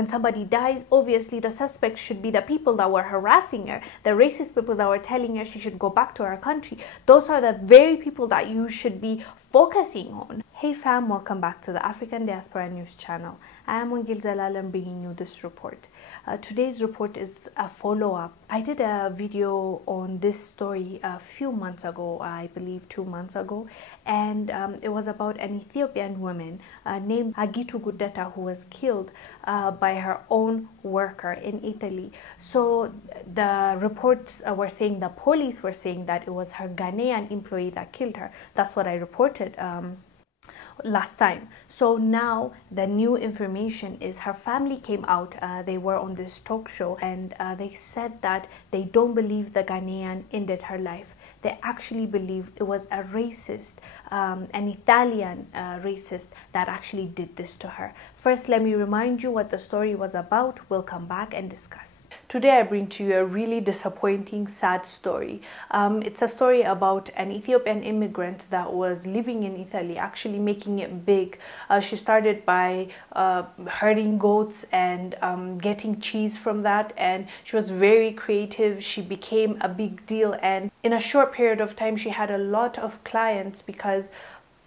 when somebody dies, obviously the suspects should be the people that were harassing her, the racist people that were telling her she should go back to her country. Those are the very people that you should be focusing on. Hey fam, welcome back to the African Diaspora News channel. I am Wongel Zelalem bringing you this report. Today's report is a follow-up. I did a video on this story a few months ago, I believe 2 months ago, and it was about an Ethiopian woman named Agitu Gudeta who was killed by her own worker in Italy. So the reports were saying, the police were saying that it was her Ghanaian employee that killed her. That's what I reported last time. So now the new information is her family came out. They were on this talk show, and they said that they don't believe the Ghanaian ended her life. They actually believe it was a racist, an Italian racist that actually did this to her. First, let me remind you what the story was about. We'll come back and discuss. Today I bring to you a really disappointing, sad story. It's a story about an Ethiopian immigrant that was living in Italy, actually making it big. She started by herding goats and getting cheese from that, and she was very creative. She became a big deal, and in a short period of time she had a lot of clients because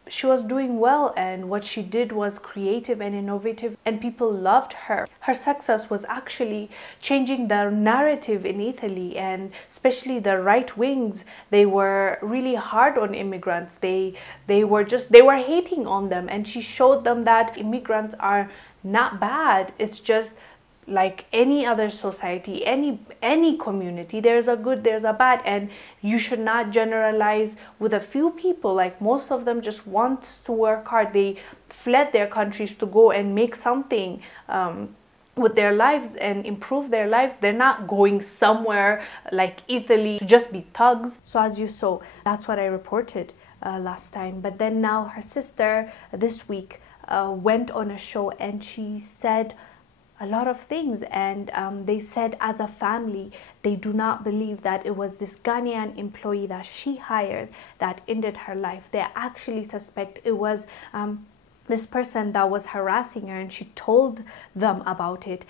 she was doing well, and what she did was creative and innovative, and people loved her. Her success was actually changing the narrative in Italy, and especially the right wings. They were really hard on immigrants. They were hating on them, and she showed them that immigrants are not bad. It's just like any other society, any community, there's a good, there's a bad, and you should not generalize with a few people. Like, most of them just want to work hard. They fled their countries to go and make something with their lives and improve their lives. They're not going somewhere like Italy to just be thugs. So as you saw, that's what I reported last time. But then now her sister this week went on a show, and she said a lot of things, and they said as a family they do not believe that it was this Ghanaian employee that she hired that ended her life. They actually suspect it was this person that was harassing her, and she told them about it.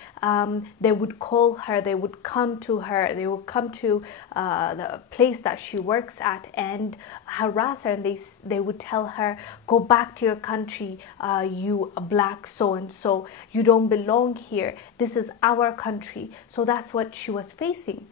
They would call her, they would come to her, they would come to the place that she works at and harass her, and they would tell her, go back to your country, you black so-and-so, you don't belong here, this is our country. So that's what she was facing.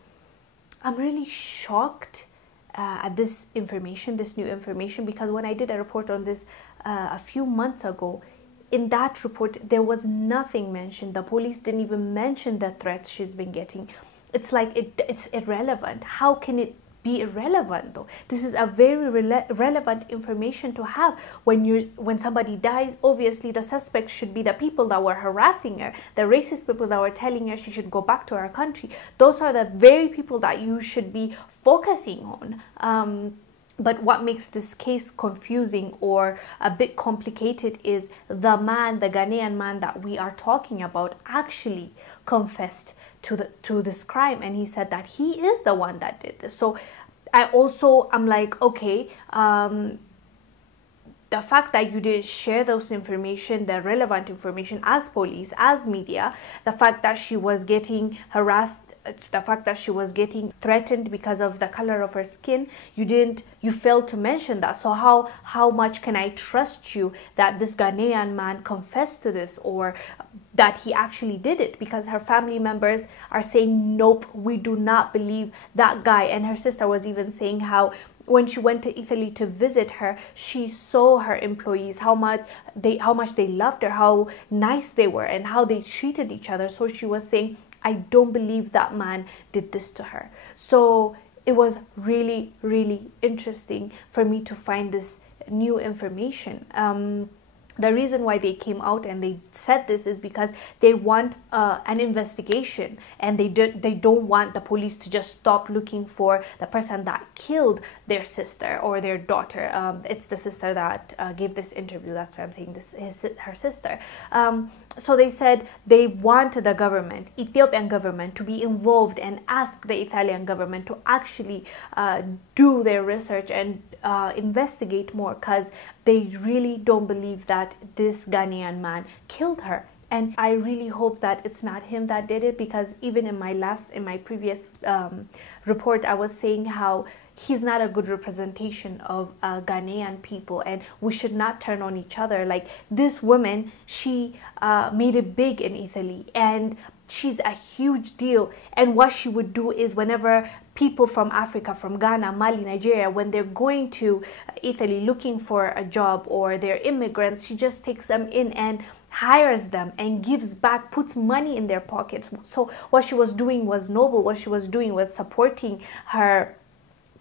I'm really shocked at this information, this new information, because when I did a report on this a few months ago, in that report there was nothing mentioned. The police didn't even mention the threats she's been getting. It's like it's irrelevant. How can it be irrelevant though? This is a very relevant information to have. When somebody dies, obviously the suspects should be the people that were harassing her, the racist people that were telling her she should go back to her country. Those are the very people that you should be focusing on. But what makes this case confusing or a bit complicated is the man, the Ghanaian man that we are talking about, actually confessed to this crime, and he said that he is the one that did this. So I'm like, okay, the fact that you didn't share those information, the relevant information, as police, as media, the fact that she was getting harassed, the fact that she was getting threatened because of the color of her skin, you failed to mention that. So how much can I trust you that this Ghanaian man confessed to this, or that he actually did it? Because her family members are saying, nope, we do not believe that guy. And her sister was even saying how when she went to Italy to visit her, she saw her employees, how much they loved her, how nice they were, and how they treated each other. So she was saying, I don't believe that man did this to her. So it was really, really interesting for me to find this new information. The reason why they came out and they said this is because they want an investigation, and they don't want the police to just stop looking for the person that killed their sister or their daughter. It's the sister that gave this interview. That's why I'm saying this is her sister. So they said they want the government, Ethiopian government, to be involved and ask the Italian government to actually do their research and investigate more, because they really don't believe that this Ghanaian man killed her. And I really hope that it's not him that did it, because even in my previous report, I was saying how he's not a good representation of Ghanaian people, and we should not turn on each other. Like, this woman, she made it big in Italy, and she's a huge deal. And what she would do is, whenever people from Africa, from Ghana, Mali, Nigeria, when they're going to Italy looking for a job, or they're immigrants, she just takes them in and hires them and gives back, puts money in their pockets. So what she was doing was noble. What she was doing was supporting her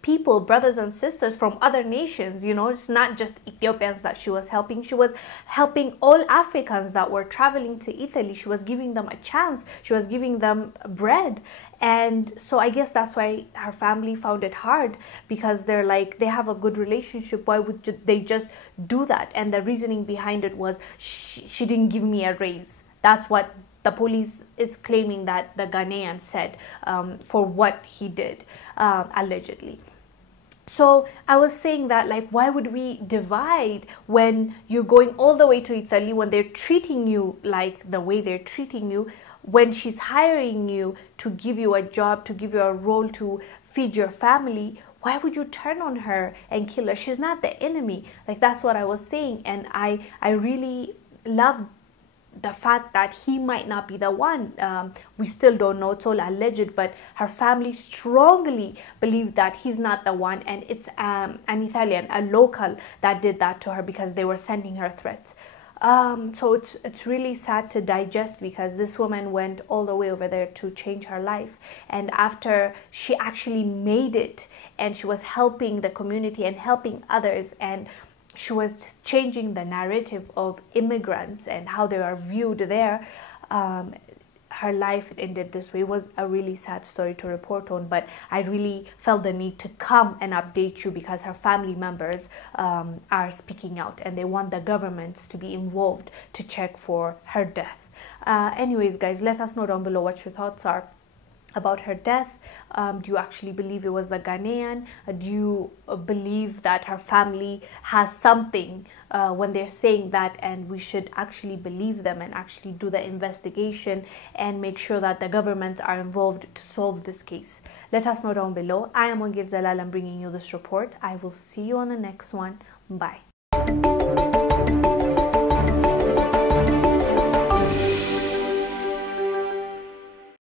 people, brothers and sisters from other nations. You know, it's not just Ethiopians that she was helping. She was helping all Africans that were traveling to Italy. She was giving them a chance. She was giving them bread. And so I guess that's why her family found it hard, because they're like, they have a good relationship. Why would they just do that? And the reasoning behind it was, she didn't give me a raise. That's what the police is claiming that the Ghanaian said, for what he did, allegedly. So I was saying that, like, why would we divide when you're going all the way to Italy, when they're treating you like the way they're treating you, when she's hiring you to give you a job, to give you a role to feed your family? Why would you turn on her and kill her? She's not the enemy. Like, that's what I was saying. And I really love the fact that he might not be the one. We still don't know, it's all alleged, but her family strongly believe that he's not the one, and it's an Italian, a local, that did that to her, because they were sending her threats. So it's really sad to digest, because this woman went all the way over there to change her life, and after she actually made it, and she was helping the community and helping others, and she was changing the narrative of immigrants and how they are viewed there, her life ended this way. It was a really sad story to report on, but I really felt the need to come and update you, because her family members are speaking out, and they want the governments to be involved to check for her death. Anyways, guys, let us know down below what your thoughts are about her death. Do you actually believe it was the Ghanaian? Do you believe that her family has something when they're saying that, and we should actually believe them and actually do the investigation and make sure that the governments are involved to solve this case? Let us know down below. I am Wongel Zelalem, bringing you this report. I will see you on the next one. Bye.